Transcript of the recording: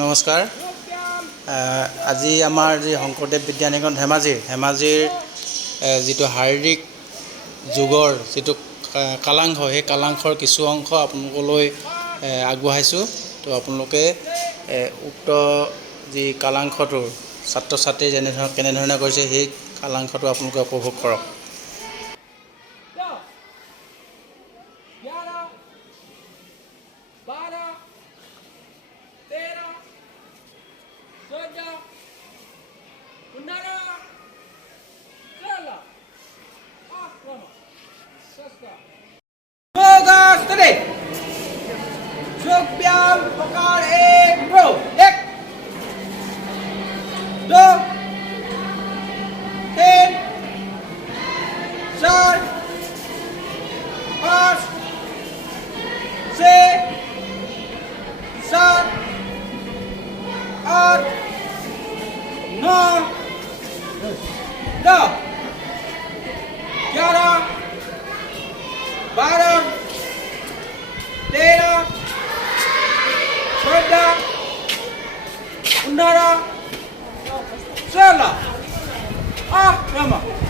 নমস্কাৰ। আজি আমাৰ যি শংকৰদেৱ বিদ্যানিকেতন ধেমাজিৰ যিটো শাৰীৰিক যোগৰ যিটো কালাংশ, সেই কালাংশৰ কিছু অংশ আপোনালোকলৈ আগবঢ়াইছোঁ। তো আপোনালোকে উক্ত যি কালাংশটোৰ ছাত্ৰ ছাত্ৰী কেনেধৰণে কৰিছে সেই কালাংশটো আপোনালোকে উপভোগ কৰক। যোগ ব্যায়াম প্রকার 1 প্রো 1 2 3 4 5 6 7 8 9 10 11 12 13 14 15 16 8